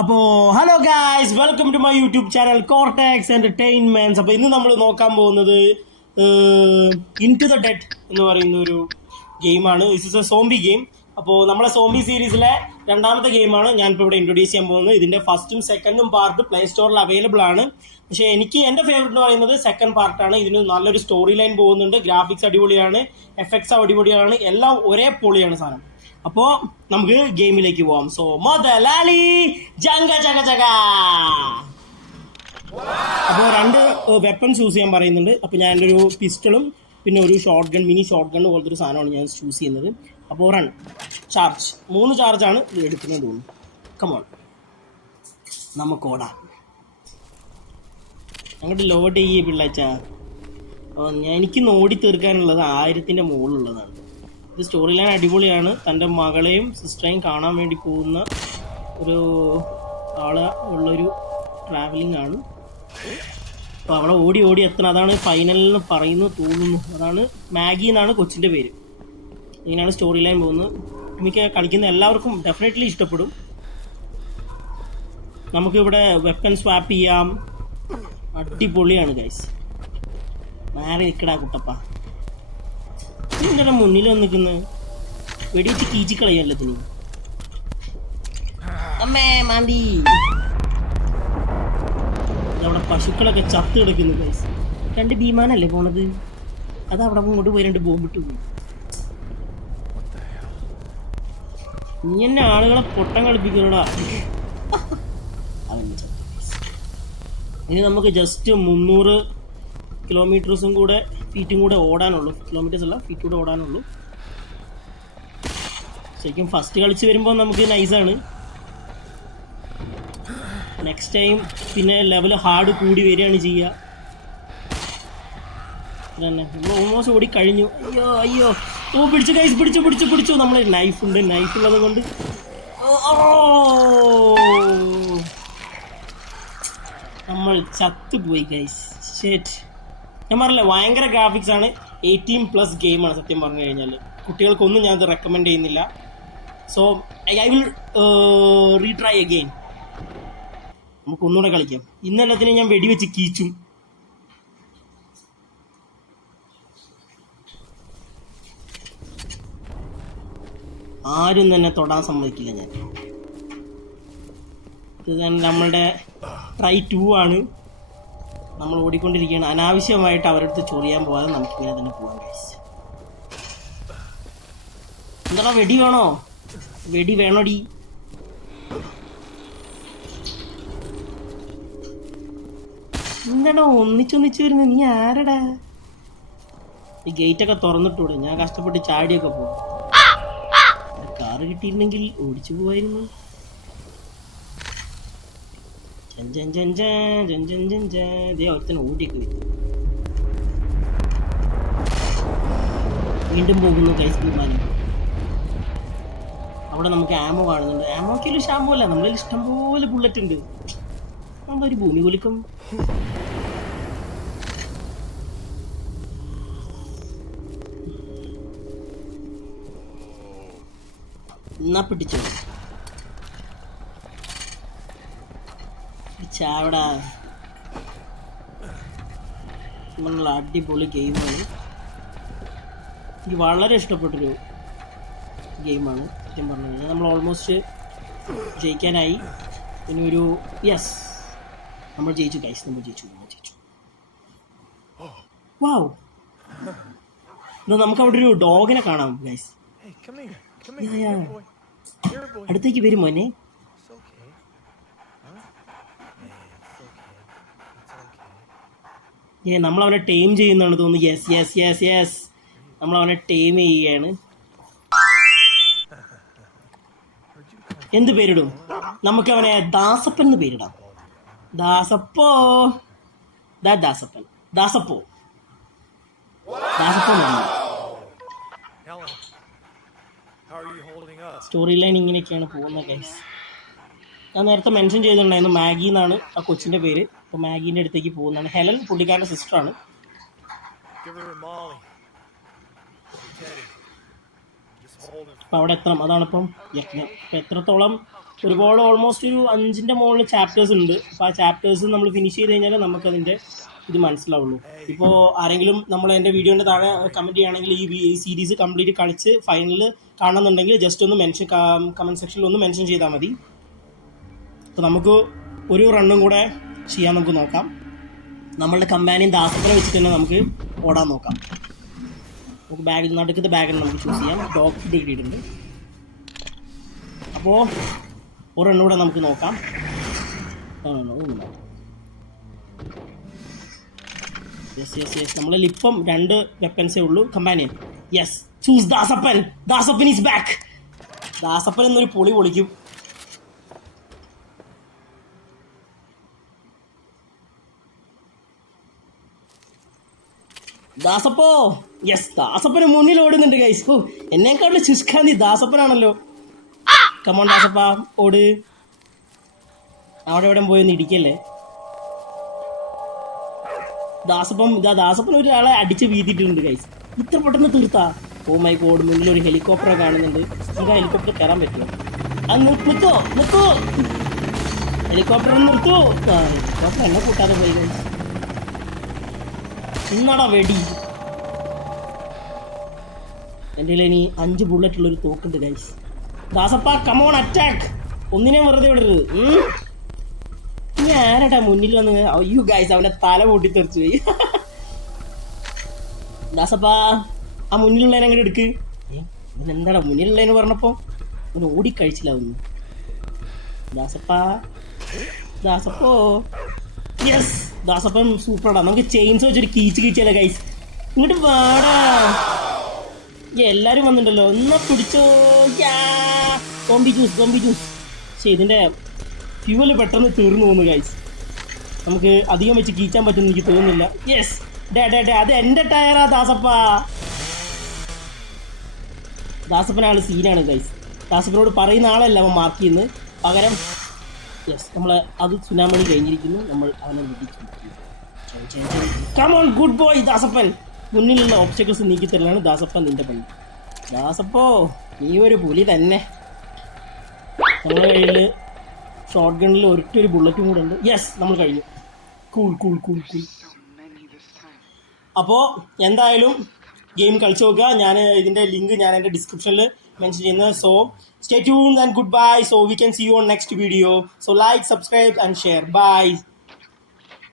അപ്പോൾ hello guys, welcome to my YouTube channel Cortex Entertainments. അപ്പോൾ ഇന്ന് നമ്മൾ നോക്കാൻ പോകുന്നത് ഇൻ ടു ദ ഡെഡ് എന്ന് പറയുന്ന ഒരു ഗെയിമാണ്. This is A zombie game. അപ്പോൾ നമ്മളെ സോംബി സീരീസിലെ രണ്ടാമത്തെ ഗെയിമാണ് ഞാനിപ്പോൾ ഇവിടെ ഇൻട്രൊഡ്യൂസ് ചെയ്യാൻ പോകുന്നത്. ഇതിൻ്റെ ഫസ്റ്റും സെക്കൻഡും പാർട്ട് പ്ലേ സ്റ്റോറിൽ അവൈലബിൾ ആണ്. പക്ഷേ എനിക്ക് എൻ്റെ ഫേവറേറ്റ് എന്ന് പറയുന്നത് സെക്കൻഡ് പാർട്ടാണ്. ഇതിന് നല്ലൊരു സ്റ്റോറി ലൈൻ പോകുന്നുണ്ട്, ഗ്രാഫിക്സ് അടിപൊളിയാണ്, എഫക്ട്സ് അടിപൊളിയാണ്, എല്ലാം ഒരേ പൊളിയാണ് സാധനം. അപ്പോ നമുക്ക് ഗെയിമിലേക്ക് പോവാം. സോ മുതലാളി ജംഗ ജഗ ജഗ. അപ്പോൾ രണ്ട് വെപ്പൺസ് ചൂസ് ചെയ്യാൻ പറയുന്നുണ്ട്. അപ്പോൾ ഞാൻ എൻ്റെ ഒരു പിസ്റ്റളും പിന്നെ ഒരു short gun, mini short gun പോലത്തെ ഒരു സാധനമാണ് ഞാൻ ചൂസ് ചെയ്യുന്നത്. അപ്പോൾ റൺ ചാർജ് 3 ചാർജാണ് ഇത് എടുക്കുന്നത് തോന്നുന്നു. കമോൺ നമുക്ക് ഓടാം. അങ്ങോട്ട് ലോഡ് ചെയ്യേ പിള്ളാച്ച. എനിക്കിന്ന് ഓടി തീർക്കാനുള്ളത് 1000-ന്റെ മുകളിലുള്ളതാണ്. ഇത് സ്റ്റോറി ലൈൻ അടിപൊളിയാണ്. തൻ്റെ മകളെയും സിസ്റ്ററെയും കാണാൻ വേണ്ടി പോകുന്ന ഒരു ആള് ഉള്ളൊരു ട്രാവലിംഗ് ആണ്. അപ്പോൾ അവിടെ ഓടി ഓടി എത്തണം, അതാണ് ഫൈനലിൽ പറയുന്നു തോന്നുന്നു. അതാണ് മാഗി എന്നാണ് കൊച്ചിൻ്റെ പേര്. ഇങ്ങനെയാണ് സ്റ്റോറി ലൈൻ പോകുന്നത്. എനിക്ക് കളിക്കുന്ന എല്ലാവർക്കും ഡെഫിനറ്റ്ലി ഇഷ്ടപ്പെടും. നമുക്കിവിടെ വെപ്പൺ സ്വാപ്പ് ചെയ്യാം. അടിപൊളിയാണ് ഗൈസ്. മാറി നിൽക്കടാ കുട്ടപ്പ. ഇതിൻ്റെ മുന്നിൽ വന്നിരിക്കുന്നത് വെടിയിട്ട് കീച്ചിക്കളയല്ലോ തിനി. അമ്മേ മാന്തി. അവിടെ പശുക്കളൊക്കെ ചത്ത് കിടക്കുന്നു ഗൈസ്. 2 ഭീമാനല്ലേ പോണത്? അത് അവിടെ ഇങ്ങോട്ട് പോയി 2 ബോംബിട്ട് പോയി. ഇങ്ങനെ ആളുകളെ പൊട്ടം കളിപ്പിക്കണോടാ. ഇനി നമുക്ക് ജസ്റ്റ് 300 കിലോമീറ്റേഴ്സും കൂടെ ഫീറ്റും കൂടെ ഓടാനുള്ളൂ. കിലോമീറ്റേഴ്സ് അല്ല, ഫീറ്റ് കൂടെ ഓടാനുള്ളൂ. ശരിക്കും ഫസ്റ്റ് കളിച്ച് വരുമ്പോൾ നമുക്ക് നൈസാണ്. നെക്സ്റ്റ് ടൈം പിന്നെ ലെവൽ ഹാർഡ് കൂടി വരികയാണ് ചെയ്യുക. തന്നെ നമ്മൾ ഓൾമോസ്റ്റ് ഓടി കഴിഞ്ഞു. അയ്യോ അയ്യോ, ഓ പിടിച്ചു ഗൈസ്, പിടിച്ചു. നമ്മൾ നൈഫുണ്ട്, നൈഫുള്ളത് കൊണ്ട് നമ്മൾ ചത്തുപോയി ഗൈസ്. ഷേറ്റ്. ഞാൻ പറഞ്ഞില്ലേ, ഭയങ്കര ഗ്രാഫിക്സ് ആണ്. 18+ ഗെയിമാണ് സത്യം പറഞ്ഞു കഴിഞ്ഞാൽ. കുട്ടികൾക്കൊന്നും ഞാനത് റെക്കമെൻഡ് ചെയ്യുന്നില്ല. So I will retry again. നമുക്ക് ഒന്നുകൂടെ കളിക്കാം. ഇന്നെല്ലാത്തിനും ഞാൻ വെടിവെച്ച് കീച്ചും. ആരും തന്നെ തൊടാൻ സമ്മതിക്കില്ല ഞാൻ. ഇത് നമ്മളുടെ ട്രൈ 2 ആണ്. നമ്മൾ ഓടിക്കൊണ്ടിരിക്കുകയാണ്. അനാവശ്യമായിട്ട് അവരടുത്ത് ചൊറിയാൻ പോകാതെ നമുക്കിങ്ങനെ തന്നെ പോകാൻ കഴിച്ചു. എന്താ വെടി വേണോ? വെടി വേണോടി. എന്താടാ ഒന്നിച്ചൊന്നിച്ച് വരുന്നത്? നീ ആരടാ? ഈ ഗേറ്റൊക്കെ തുറന്നിട്ടൂടെ? ഞാൻ കഷ്ടപ്പെട്ട് ചാടിയൊക്കെ പോകും. കാറ് കിട്ടിയിരുന്നെങ്കിൽ ഓടിച്ചു പോവായിരുന്നു. ഒരുത്തൻ ഓടിയൊക്കെ വരും. വീണ്ടും പോകുന്നു ഗൈസ് വിമാനം. അവിടെ നമുക്ക് ആമോ കാണുന്നുണ്ട്. ആമോക്ക് ഒരു ക്ഷാമല്ല, നമ്മളിൽ ഇഷ്ടംപോലെ ബുള്ളറ്റ് ഉണ്ട്. ഒരു ഭൂമി കുലുക്കും. എന്നാ പിടിച്ചോ ചാവടാ. നല്ല അടിപൊളി ഗെയിമാണ്. എനിക്ക് വളരെ ഇഷ്ടപ്പെട്ടൊരു ഗെയിമാണ് സത്യം പറഞ്ഞു കഴിഞ്ഞാൽ. നമ്മൾ ഓൾമോസ്റ്റ് ജയിക്കാനായി. പിന്നെ ഒരു യെസ്, നമ്മൾ ജയിച്ചു ഗൈസ്, നമ്മൾ ജയിച്ചു. വാവ്, നമുക്ക് അവിടെ ഒരു ഡോഗിനെ കാണാം ഗൈസ്. അടുത്തേക്ക് വരും മോനെ. നമ്മളവനെ ടൈം ചെയ്യുന്നതാണ് തോന്നുന്നു. യെസ് നമ്മളവനെ ടൈം ചെയ്യുകയാണ്. എന്ത് പേരിടും? നമുക്കവനെ ദാസപ്പൻ എന്ന് പേരിടാം. ദാസപ്പോ സ്റ്റോറി ലൈൻ ഇങ്ങനെയൊക്കെയാണ് പോകുന്നത് ഗൈസ്. ഞാൻ നേരത്തെ മെൻഷൻ ചെയ്തിട്ടുണ്ടായിരുന്നു മാഗി എന്നാണ് ആ കൊച്ചിൻ്റെ പേര്. അപ്പോൾ മാഗീൻ്റെ അടുത്തേക്ക് പോകുന്നതാണ്. ഹെലൻ പുള്ളിക്കാരൻ്റെ സിസ്റ്ററാണ്. അപ്പോൾ അവിടെ എത്തണം, അതാണിപ്പം യജ്ഞം. അപ്പോൾ എത്രത്തോളം ഒരുപാട് ഓൾമോസ്റ്റ് ഒരു 5ന്റെ മുകളിൽ ചാപ്റ്റേഴ്സ് ഉണ്ട്. അപ്പോൾ ആ ചാപ്റ്റേഴ്സ് നമ്മൾ ഫിനിഷ് ചെയ്ത് കഴിഞ്ഞാൽ നമുക്കതിൻ്റെ ഇത് മനസ്സിലാവുള്ളൂ. ഇപ്പോൾ ആരെങ്കിലും എൻ്റെ വീഡിയോൻ്റെ താഴെ കമൻറ്റ് ചെയ്യുകയാണെങ്കിൽ ഈ സീരീസ് കംപ്ലീറ്റ് കളിച്ച് ഫൈനലിൽ കാണുന്നുണ്ടെങ്കിൽ ജസ്റ്റ് ഒന്ന് കമൻറ്റ് സെക്ഷനിൽ ഒന്ന് മെൻഷൻ ചെയ്താൽ മതി. അപ്പോൾ നമുക്ക് ഒരു റണ്ണും കൂടെ ചെയ്യാൻ നമുക്ക് നോക്കാം. നമ്മളുടെ കമ്പാനിയൻ ദാസപ്പനെ വെച്ചിട്ട് തന്നെ നമുക്ക് ഓടാൻ നോക്കാം. നമുക്ക് നടുക്കത്തെ ബാഗിൽ നമുക്ക് ചൂസ് ചെയ്യാം. ഡോഗ് ഫുഡ് കിട്ടിയിട്ടുണ്ട്. അപ്പോൾ ഒരു റണ്ണൂടെ നമുക്ക് നോക്കാം. യെസ് നമ്മളിൽ ഇപ്പം 2 വെപ്പൻസേ ഉള്ളൂ. Companion yes choose Dasappan. Dasappan is back. Dasappan എന്നൊരു പൊളി പൊളിക്കും. ദാസപ്പോ യെസ് ദാസപ്പന് മുന്നിൽ ഓടുന്നുണ്ട് ഗൈസ്. എന്നെക്കാട്ടിലും ചുസ്കാന്തി ദാസപ്പനാണല്ലോ. കമോൺ ദാസപ്പ ഓട്. അവിടെ എവിടെ പോയൊന്ന് ഇടിക്കല്ലേ. ദാസപ്പൻ ഒരാളെ അടിച്ച് വീതിയിട്ടുണ്ട് ഗൈസ്. ഇത്ര പെട്ടെന്ന് തീർത്താ. ഓ മൈ ഗോഡ്, മുന്നിൽ ഒരു ഹെലികോപ്റ്റർ കാണുന്നുണ്ട്. നമുക്ക് ആ ഹെലികോപ്റ്റർ കയറാൻ പറ്റുമോ? അത് നിർത്തോ ഹെലികോപ്റ്റർ നിർത്തൂ. ഹെലികോപ്റ്റർ എന്നെ കൂട്ടാതെ പോയി ഗൈസ്. ഇന്നടാ വെടി. എൻ്റെ ഇനി 5 ബുള്ളറ്റുള്ളൊരു തോക്കുണ്ട് ഗൈസ്. Dasappa come on attack. ഒന്നിനെയും വെറുതെ വിടരുത്. ഇനി ആരട്ടാ മുന്നിൽ വന്ന്? അയ്യോ ഗൈസ്, അവൻ്റെ തല പൊട്ടിത്തെറിച്ചു പോയി. ദാസപ്പ ആ മുന്നിലുള്ളതിനെ അങ്ങോട്ട് എടുക്ക്. ഇവനെന്താടാ മുന്നിലുള്ളതിന് പറഞ്ഞപ്പോൾ അവന് ഓടിക്കഴിച്ചില്ലാവുന്നു. ദാസപ്പോ യെസ് ദാസപ്പൻ സൂപ്പറാടാ. നമുക്ക് ചെയിൻസ് വെച്ചൊരു കീച്ചാലോ ഗൈസ്. ഇങ്ങോട്ട് വാടാ. എല്ലാവരും വന്നിട്ടുണ്ടല്ലോ. എന്നാ പിടിച്ചോ. Zombie juice. പക്ഷേ ഇതിൻ്റെ ഫ്യൂവല് പെട്ടെന്ന് തീർന്നു പോകുന്നു ഗൈസ്. നമുക്ക് അധികം വെച്ച് കീച്ചാൻ പറ്റുമെന്ന് എനിക്ക് തോന്നുന്നില്ല. യെസ് അത് എൻ്റെ ടയറാ ദാസപ്പനാൾ സീനാണ് ഗൈസ്. ദാസപ്പനോട് പറയുന്ന ആളല്ല അവൻ മാർക്ക് ചെയ്യുന്നത്. പകരം യെസ് നമ്മൾ അത് സുനാമണി കഴിഞ്ഞിരിക്കുന്നു. നമ്മൾ അവനെ വിളിച്ചു. Come on good boy Dasappan. മുന്നിലുള്ള ഓബ്സ്റ്റക്കിൾസ് നീക്കി തരലാണ് ദാസപ്പൻ നിന്റെ പണി. ദാസപ്പോ നീ ഒരു പുലി തന്നെ. നമ്മുടെ കയ്യിൽ ഷോർട്ട് ഗണ്ണിൽ ഒരൊറ്റൊരു ബുള്ളറ്റും കൂടെ ഉണ്ട്. യെസ് നമ്മൾ കഴിഞ്ഞു. കൂൾ. അപ്പോൾ എന്തായാലും ഗെയിം കളിച്ചു നോക്കുക. ഇതിൻ്റെ ലിങ്ക് ഞാൻ എൻ്റെ ഡിസ്ക്രിപ്ഷനിൽ മെൻഷൻ ചെയ്യുന്നത്. So stay tuned and goodbye. So we can see you on next video. So like, subscribe and share. Bye.